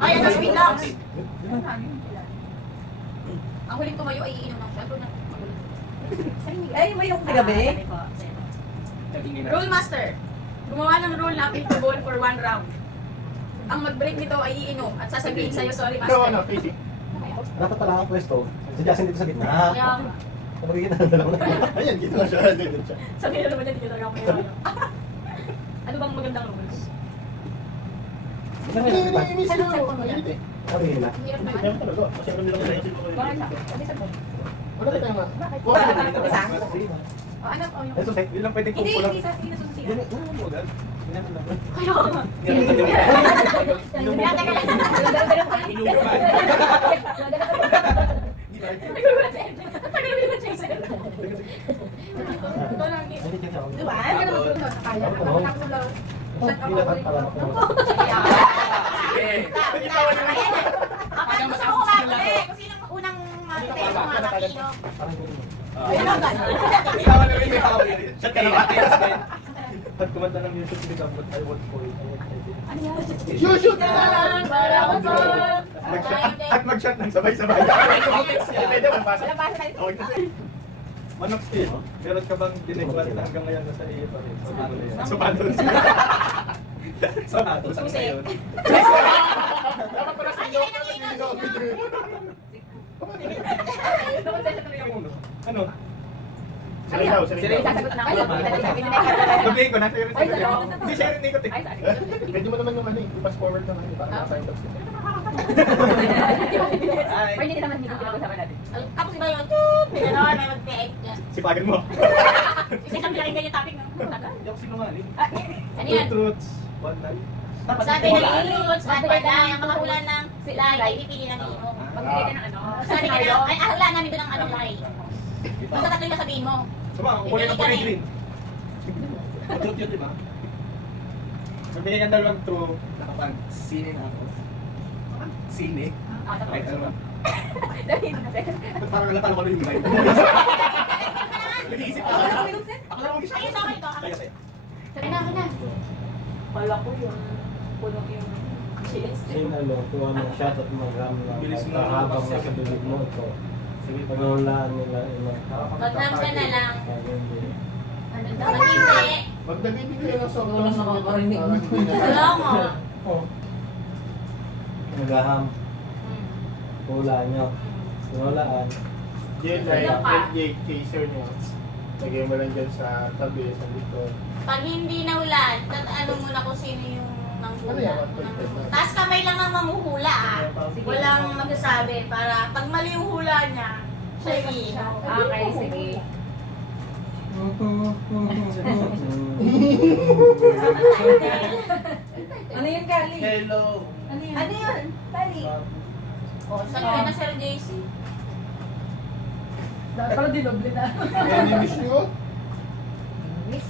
Ay, ano, speed lang. Ang huling tumayo ay iinom ng shot. Ay, may yung kagabi. Rule master. Gumawa ng rule na applicable for 1 round. Ang mag-break nito ay iinom at sasabihin sa'yo, sorry Ikaw master. ano, Casey? Dapat pala ang pwesto. Si Justin dito sa gitna. Yung, Magiging ng dalawa na. Ayan, dito na siya. Dito siya. sabihin na naman niya, hindi talaga ako mayroon. Ano bang magandang rules? Ito na yun, di ba? Inis Ano, mo. cellphone mo yan? Mainit eh. Sabi nila. Hirap naman. Kaya talaga. Kasi alam nila kung naisip ko. Bakit na? Kasi sa phone. Wala tayo nga. Bakit? Wala Isa? tayo. O, ano? O, yung... Ito, yun lang pwedeng Hindi, kumpulang. hindi sa hindi nasusunod Yun, sila. yun, yun, yun. Kaya nga. Kaya, teka lang. Nagugulat si Edwin. Ang tagal naman yung chaser. Ito lang. Hindi, check ako. Diba? Ano naman ito? Kaya. Tapos ang laro. Shut up Pinatan ako. pala ako. Kapag gusto ko kumakain, kung sino ang unang mag-test mo mga kakino. Parang ganun. Ayun lang, gano'n. Shot ka na ba? Pag kumanta ng music, hindi ka, but I want for it. I want for it. Ano yan? Shoot na Yan, para ako to. At mag-shot ng sabay-sabay. Pwede magbasa. Wala basa tayo. Okay kasi. Manok Steel, meron ka bang dinigwan na hanggang ngayon nasa iyo pa rin? Sapatos. Sapatos ang Susi. ngayon. Dapat pala sa inyo. Ano? Sila daw, sila daw. Sasagot na ako. Sabihin ko na, sa'yo rin Ay, sa'yo. salamat. Hindi, sa'yo rin ikot eh. Ay, sorry. Pwede mo naman yung ano, i-pass forward naman para naka-time lapse. Or hindi naman hindi ko pinag-usapan natin. Tapos iba yung toot, may gano'n, may mag-take. Sipagan mo. Isa siyang pinakinggan yung topic ng tagal. Hindi ako sinungaling. Ano Two yan? truths, one lie. Sabi ng iluts, at wala, ang mga hula ng sila ay pipili ng imo. Magbigay ka ng ano. Sabi ka na, ay ahula namin doon ang ano lie. Basta tatlo yung sabihin mo. Sama, ang kulay ng kulay green. Truth yun, di ba? Sabihin ang dalawang true, nakapag sine na ako. Sine? Ah, tapos. Ay, ano ba? Dali na kasi. Parang nalatalo ko na yung line. Nag-iisip ako. Ako lang mag-isip. Ayun, okay ko. Kaya sa'yo. Sabi na, okay na. Wala ko yung puno yung cheese. Sin ano, kuha ng shot at mag-ram lang. Bilis mo na Habang lang. nasa bibig mo ito. Sige, Paghulaan nila ino. Mag-ram ka na lang. Hindi. Ano daw? Mag-hindi. Pag nagbibigay ng sobrang Wala nakakarinig. Wala nga. Maghaham. Hula nyo. Hulaan. Diyan ay yung chaser nyo. Lagyan mo lang dyan sa tabi, sa likod. Pag hindi nahulaan, ano muna kung sino yung nanghula. Ano yan? Taas kamay lang ang mamuhula ah. Walang magsasabi para pag mali yung hula niya, siya yung iinom. Okay, sige. Ano yun, Carly? Hello. Ano yun? Ano yun? Tali. O, saan yun na Sir JC? Dapat pala dinoble na. Any wish nyo? Miss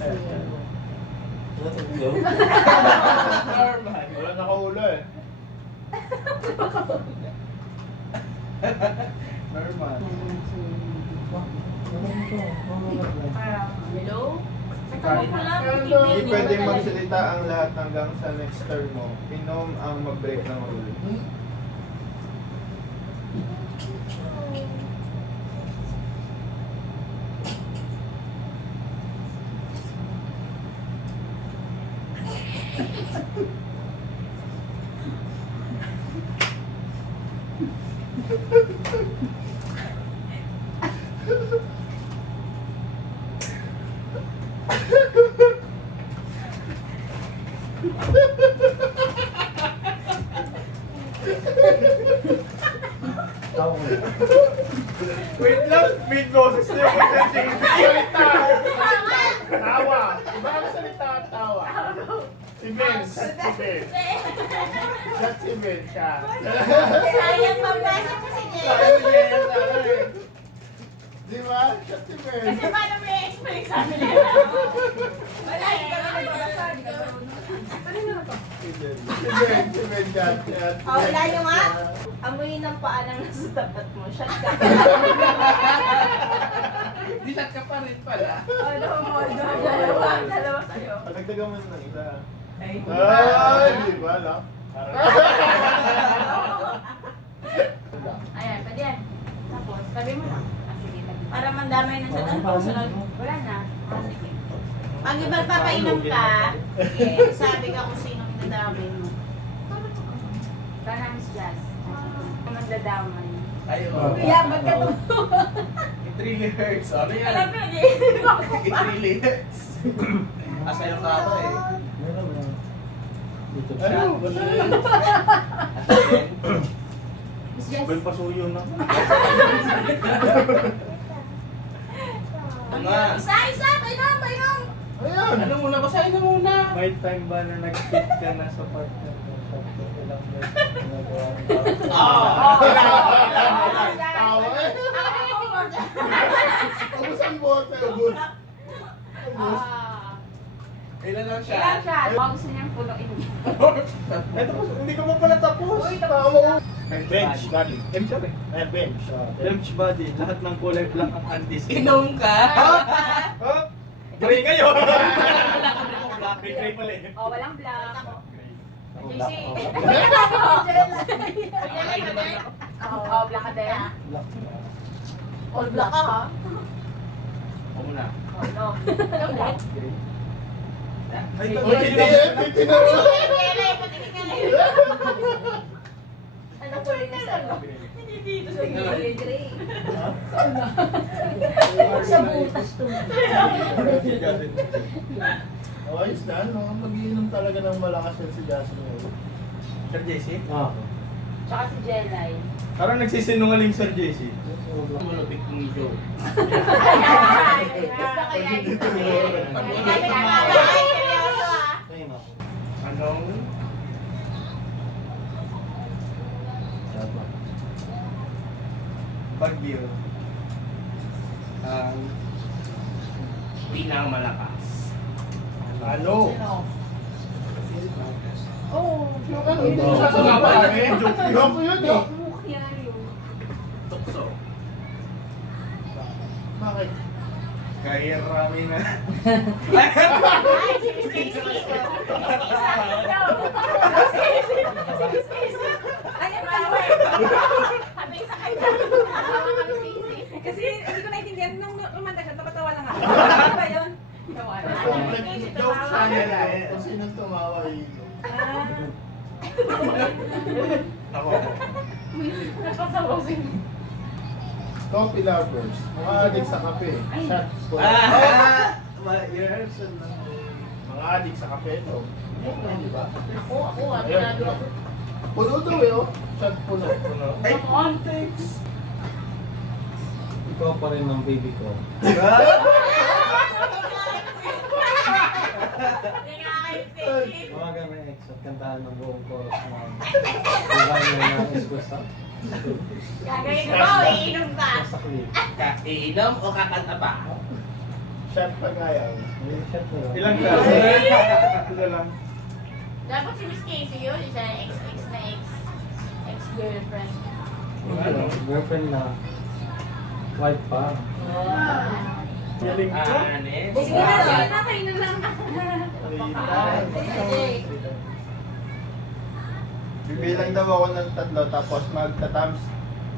Normal. Wala nakahula eh. Normal. Hello? Nagtanong ko lang. Hindi pwedeng magsalita ang lahat hanggang sa next turn mo. Inom ang mag-break ng rule. Wait lang, mid boses na yung salita! Tawa! Iba ang salita at tawa. Si Vince. Si Vince. Shot si Vince siya. Sayang pabasa mo si Jay. Sabi niya yan sa ano eh. Di ba? Shot si Vince. Kasi paano may explain sa amin? Wala, hindi ka na nagbabasa. Si Vince shot. Oh, wala nyo nga. Amoy ng paa ng nasa tapat mo. Shot ka. Di shot ka pa rin pala. Dalawa sa'yo. Pagdagdagan mo ng isa. Ay, Ay, di ba? No? Wala na. Pag magpapainom ka, sabi ka kung sino minadamay mo. Sana Miss Jazz. Mandadaman. Ayun. Yaman ka to. It really hurts. Ano yan? Alam mo, hindi ako It really hurts. Asayo ka ako eh. Meron na. Dito Ano? siya. Basta At then, Miss Jazz. May pasuyo na. nga. Isa! Painom! Ayan! Ano muna? Basahin na muna. May time ba na nag-fit ka na sa partner mo? Sa ilang beses ginagawa mo? Tawa eh! Ubus ang bote, ubus. Ubus. Ilan lang siya? Ilan siya? Baka gusto niyang punuin niya. Ito po, hindi ko pa pala tapos. Uy, Tawa. Bench body. Bench up eh. Eh, bench. Bench body. Lahat ng kulay black ang antis. Inom ka? Gray kayo! May gray pala eh. Oh, walang black. JC. Oh, black ka din. All black ka ha? Ako muna. Oh, no. Ay, Uy, hindi na mo. Ano po rin na sa'yo? Hindi dito sa gray. Sa butas to. Ayos na, no? Mag-iinom talaga ng malakas yan si Jasmine. Sir JC? Ah. Tsaka si Jelay. Parang nagsisinungaling Sir JC. Mulupit kong Joe. Gusto ko yan. Hindi kami nakakala. Ay, seryoso ah. Ayun ako. Anong? Bagyo. Ang pinakamalakas. Ano? Oh, Hindi ko sasawa eh. Joke yun eh. mukha yun. Tukso. Bakit? Kaya rami na. Ay, si Miss Casey. Ayan pa, wait. Sabi sa kanya. Tawa kami si Casey. Kasi hindi ko naintindihan nung rumanda siya, napatawa lang ako. Ano ba yun? Tawa na. Complete joke sa nila eh. Kung sinong tumawa yun. Ako. Napatawa siya. Coffee lovers. Mga adik sa kape. Shot po. Rehearsal lang. Mga adik sa kape ito. Di ba? Ako, ginagawa ko. Puno daw eh oh. Shot puno. Ay, context. Ikaw pa rin ang baby ko. Hindi nga kayo si Casey. Mga ganun ex at kantahan ng buong chorus na buhay na ng eskwesa. Gagawin ko ba o iinom ka? Sa clip. Kainom o kakanta pa? Shot pagayang. May shot na lang. Ilang ka? Ito lang. Dapat si Miss Casey yun. Isa na ex na ex-girlfriend. Ano? Girlfriend na white pa. Galing ko. Anes. Sige na, kayo na lang. Bibilang daw ako ng 3 tapos magta-thumbs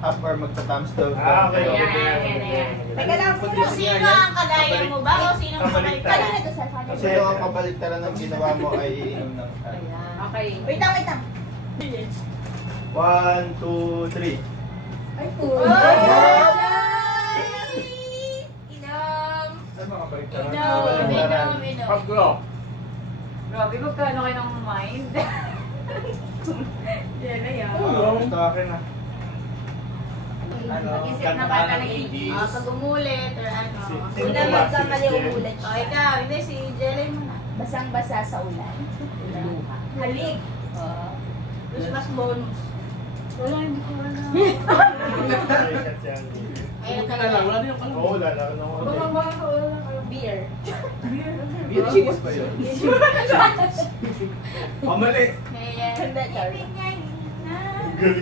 up or magta-thumbs down. Okay, okay. Ayan. Teka lang, Kung sino ang kagaya mo ba o sino ang Kabaliktad. kabaliktad? Kasi ito ang kabaliktaran ng ginawa mo ay iinom ng shot. Okay. Wait lang. 1, 2, 3. Ay, Inom! Ano mga baliktaran? Inom! Paglo. Grabe, magkano kayo ng mind? Yan na yan. Ito akin na. Ano? Mag-isip Kanta na ka bata ng ng 80s. Pag umulit or ano. Sino Hindi ba? na magkamali Si umulit. O ikaw, hindi si Jelly mo na. Basang-basa sa ulan. Halik. Plus mas bonus. Wala, hindi ko alam. Ayun Wala lang, wala na yung alam. Oo, wala na ako ng konti. Beer. Beer cheese ba yun? Pamali. Ayan. Hindi, Charlie. Ibig niya, Galing.